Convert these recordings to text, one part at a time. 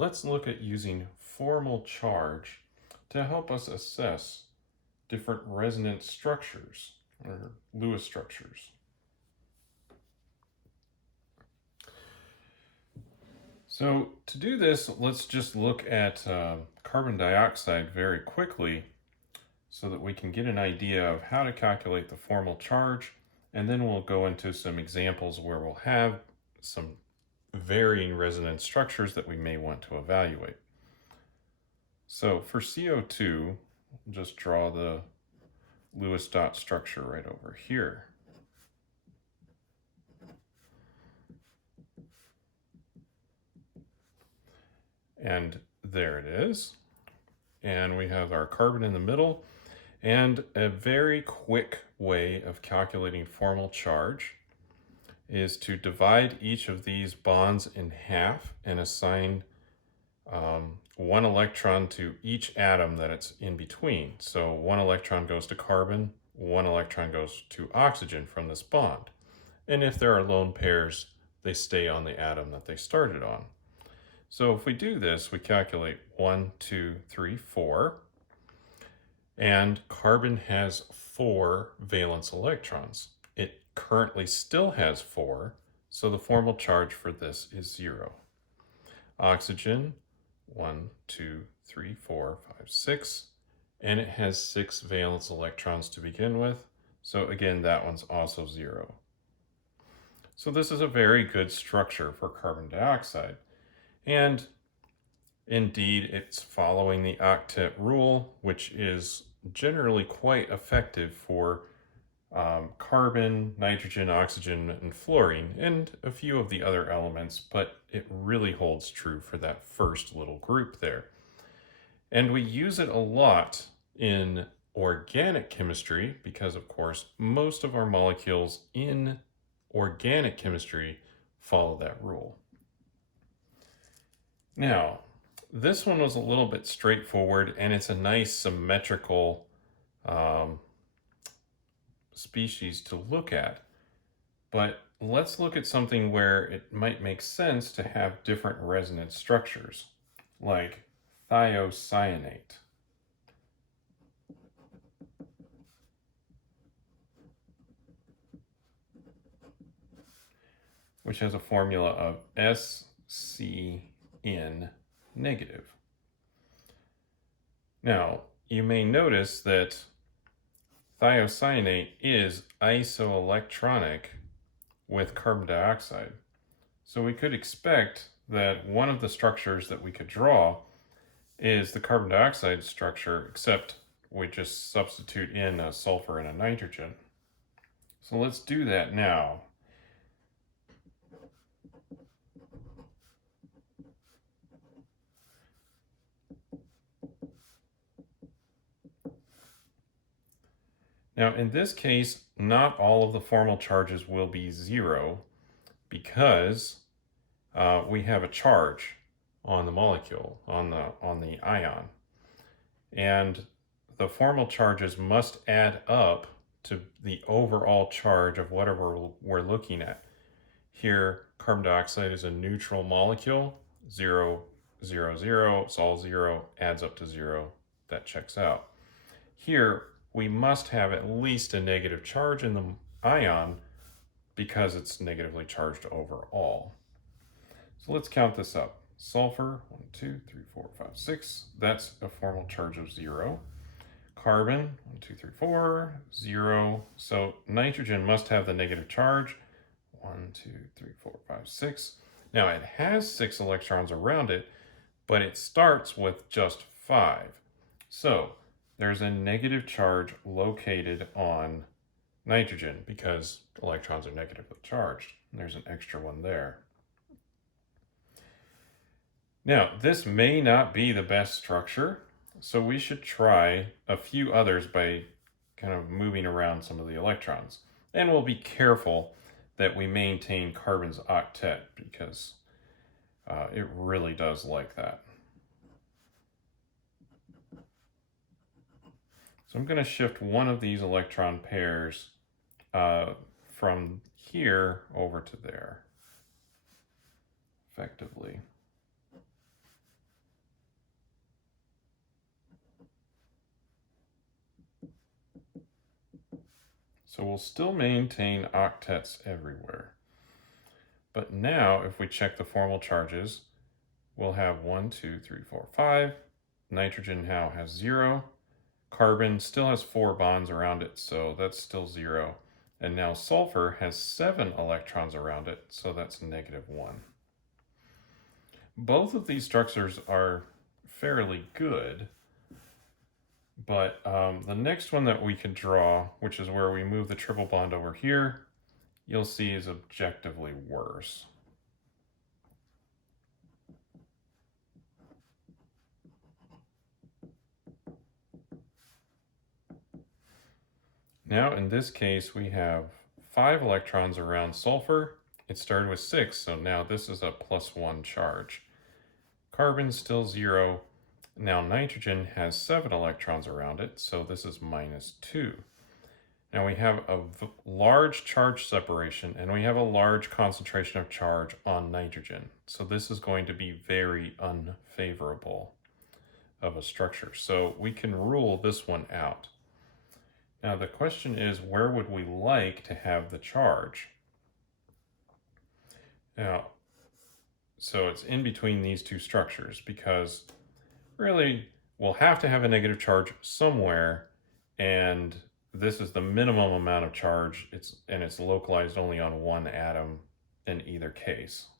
let's look at using formal charge to help us assess different resonance structures or Lewis structures. So to do this, let's just look at carbon dioxide very quickly so that we can get an idea of how to calculate the formal charge, and then we'll go into some examples where we'll have some varying resonance structures that we may want to evaluate. So for CO2, just draw the Lewis dot structure right over here. And there it is. And we have our carbon in the middle. And a very quick way of calculating formal charge is to divide each of these bonds in half and assign one electron to each atom that it's in between. So one electron goes to carbon, one electron goes to oxygen from this bond. And if there are lone pairs, they stay on the atom that they started on. So if we do this, we calculate 1, 2, 3, 4. And carbon has 4 valence electrons. It currently still has 4, so the formal charge for this is 0. Oxygen, 1, 2, 3, 4, 5, 6, and it has 6 valence electrons to begin with, so again, that one's also 0. So this is a very good structure for carbon dioxide, and indeed, it's following the octet rule, which is generally quite effective for carbon, nitrogen, oxygen, and fluorine, and a few of the other elements, but it really holds true for that first little group there. And we use it a lot in organic chemistry because, of course, most of our molecules in organic chemistry follow that rule. Now, this one was a little bit straightforward, and it's a nice symmetrical species to look at. But let's look at something where it might make sense to have different resonance structures, like thiocyanate. Which has a formula of SCN negative. Now, you may notice that thiocyanate is isoelectronic with carbon dioxide. So we could expect that one of the structures that we could draw is the carbon dioxide structure, except we just substitute in a sulfur and a nitrogen. So let's do that now. Now, in this case, not all of the formal charges will be 0 because we have a charge on the molecule, on the ion. And the formal charges must add up to the overall charge of whatever we're looking at. Here, carbon dioxide is a neutral molecule, 0, 0, 0, it's all 0, adds up to 0, that checks out. Here, we must have at least a negative charge in the ion because it's negatively charged overall. So let's count this up. Sulfur, 1, 2, 3, 4, 5, 6. That's a formal charge of 0. Carbon, 1, 2, 3, 4, 0. So nitrogen must have the negative charge. 1, 2, 3, 4, 5, 6. Now it has 6 electrons around it, but it starts with just 5. So there's a negative charge located on nitrogen because electrons are negatively charged. There's an extra one there. Now, this may not be the best structure, so we should try a few others by kind of moving around some of the electrons. And we'll be careful that we maintain carbon's octet because it really does like that. So I'm going to shift one of these electron pairs from here over to there, effectively. So we'll still maintain octets everywhere. But now if we check the formal charges, we'll have 1, 2, 3, 4, 5. Nitrogen now has 0. Carbon still has 4 bonds around it, so that's still 0. And now sulfur has 7 electrons around it, so that's -1. Both of these structures are fairly good, but the next one that we could draw, which is where we move the triple bond over here, you'll see is objectively worse. Now in this case we have 5 electrons around sulfur. It started with 6, so now this is a +1 charge. Carbon's still 0. Now nitrogen has 7 electrons around it, so this is -2. Now we have a large charge separation and we have a large concentration of charge on nitrogen. So this is going to be very unfavorable of a structure. So we can rule this one out. Now the question is, where would we like to have the charge? Now, so it's in between these two structures because really we'll have to have a negative charge somewhere, and this is the minimum amount of charge, and it's localized only on one atom in either case.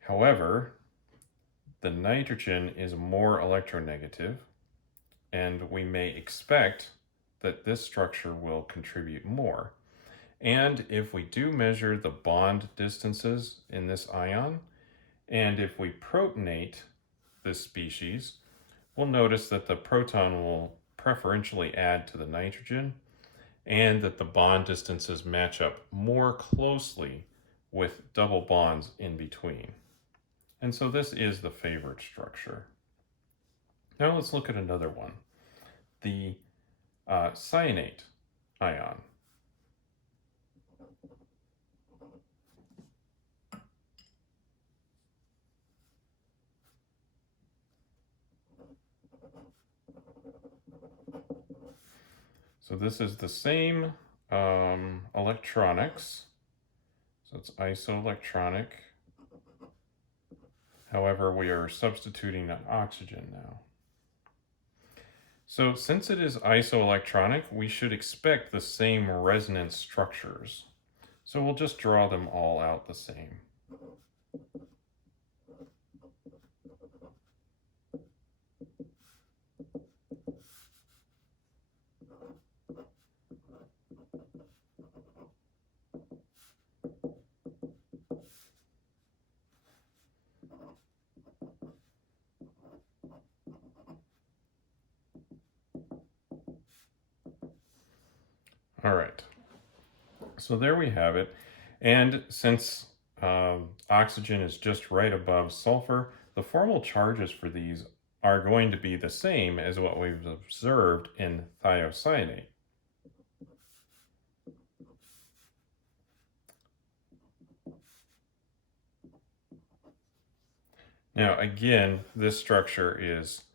However, the nitrogen is more electronegative, and we may expect that this structure will contribute more. And if we do measure the bond distances in this ion, and if we protonate this species, we'll notice that the proton will preferentially add to the nitrogen, and that the bond distances match up more closely with double bonds in between. And so this is the favored structure. Now let's look at another one, the cyanate ion. So this is the same electronics. So it's isoelectronic. However, we are substituting an oxygen now. So since it is isoelectronic, we should expect the same resonance structures. So we'll just draw them all out the same. All right, so there we have it. And since oxygen is just right above sulfur, the formal charges for these are going to be the same as what we've observed in thiocyanate. Now again, this structure is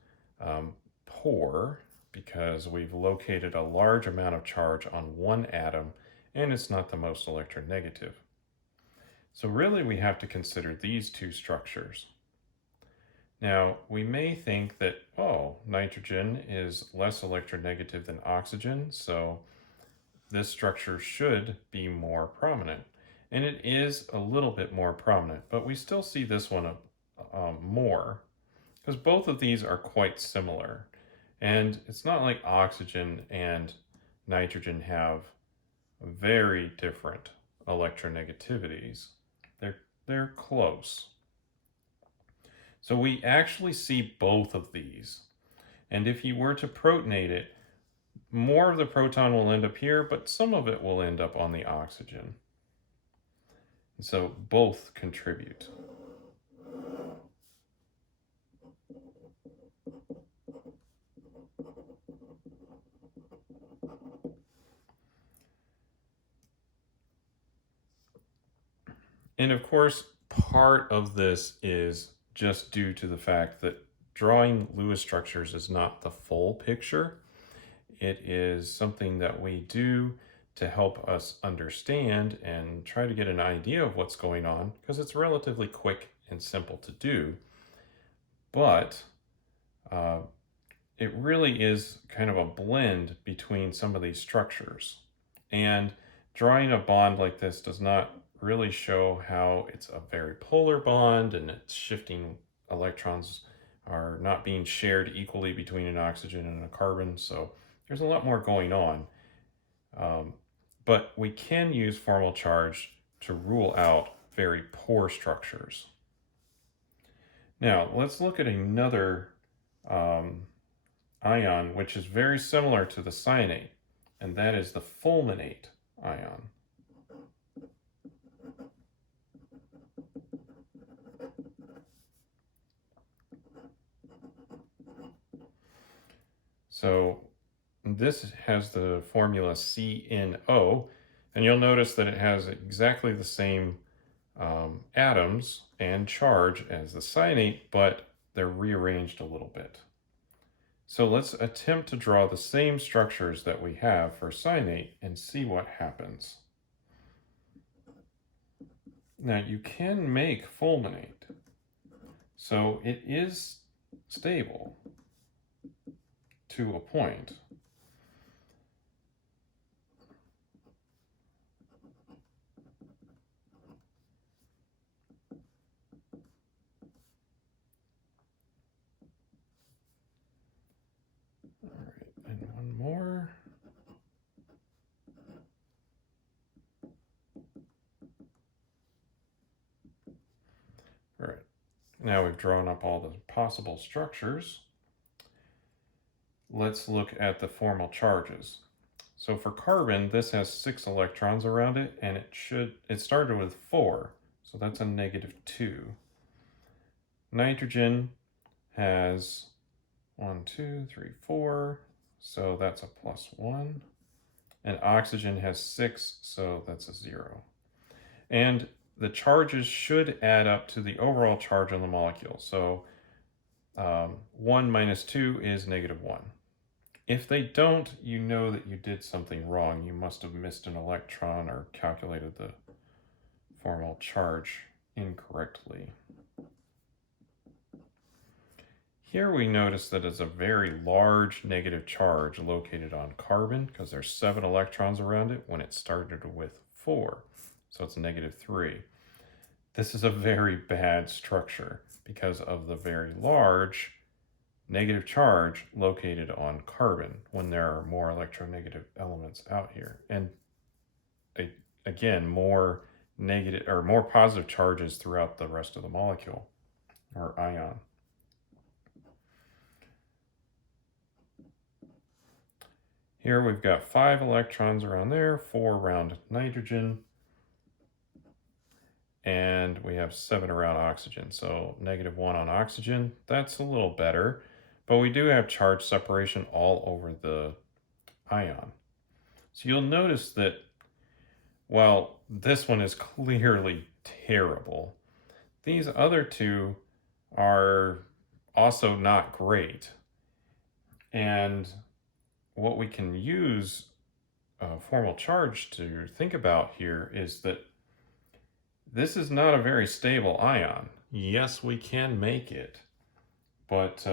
poor because we've located a large amount of charge on one atom, and it's not the most electronegative. So really we have to consider these two structures. Now we may think that, oh, nitrogen is less electronegative than oxygen, so this structure should be more prominent. And it is a little bit more prominent, but we still see this one more, because both of these are quite similar. And it's not like oxygen and nitrogen have very different electronegativities. They're close. So we actually see both of these. And if you were to protonate it, more of the proton will end up here, but some of it will end up on the oxygen. And so both contribute. And of course, part of this is just due to the fact that drawing Lewis structures is not the full picture. it is something that we do to help us understand and try to get an idea of what's going on, because it's relatively quick and simple to do. But it really is kind of a blend between some of these structures. And drawing a bond like this does not really show how it's a very polar bond and it's shifting electrons are not being shared equally between an oxygen and a carbon. So there's a lot more going on. But we can use formal charge to rule out very poor structures. Now, let's look at another ion, which is very similar to the cyanate, and that is the fulminate ion. So this has the formula CNO, and you'll notice that it has exactly the same atoms and charge as the cyanate, but they're rearranged a little bit. So let's attempt to draw the same structures that we have for cyanate and see what happens. Now you can make fulminate, so it is stable to a point. All right, and one more. All right, now we've drawn up all the possible structures. Let's look at the formal charges. So for carbon, this has 6 electrons around it, and it started with 4, so that's a -2. Nitrogen has 1, 2, 3, 4, so that's a +1. And oxygen has 6, so that's a 0. And the charges should add up to the overall charge on the molecule. So 1 minus 2 is -1. If they don't, you know that you did something wrong. You must have missed an electron or calculated the formal charge incorrectly. Here we notice that it's a very large negative charge located on carbon because there's 7 electrons around it when it started with 4. So it's -3. This is a very bad structure because of the very large negative charge located on carbon when there are more electronegative elements out here. And again, more negative or more positive charges throughout the rest of the molecule or ion. Here we've got 5 electrons around there, 4 around nitrogen, and we have 7 around oxygen. So -1 on oxygen, that's a little better, but we do have charge separation all over the ion. So you'll notice that while this one is clearly terrible, these other two are also not great. And what we can use formal charge to think about here is that this is not a very stable ion. Yes, we can make it, but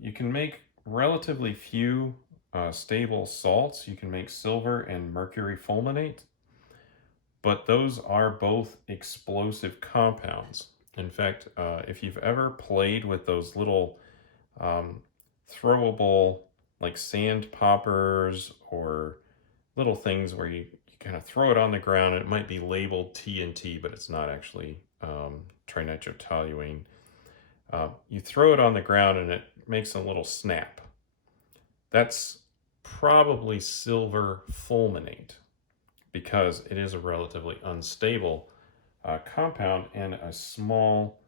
you can make relatively few stable salts. You can make silver and mercury fulminate, but those are both explosive compounds. In fact, if you've ever played with those little throwable like sand poppers or little things where you kind of throw it on the ground and it might be labeled TNT, but it's not actually trinitrotoluene. You throw it on the ground and it makes a little snap. That's probably silver fulminate because it is a relatively unstable compound, and a small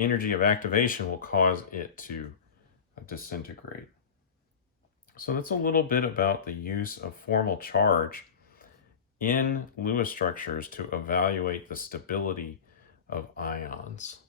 energy of activation will cause it to disintegrate. So that's a little bit about the use of formal charge in Lewis structures to evaluate the stability of ions.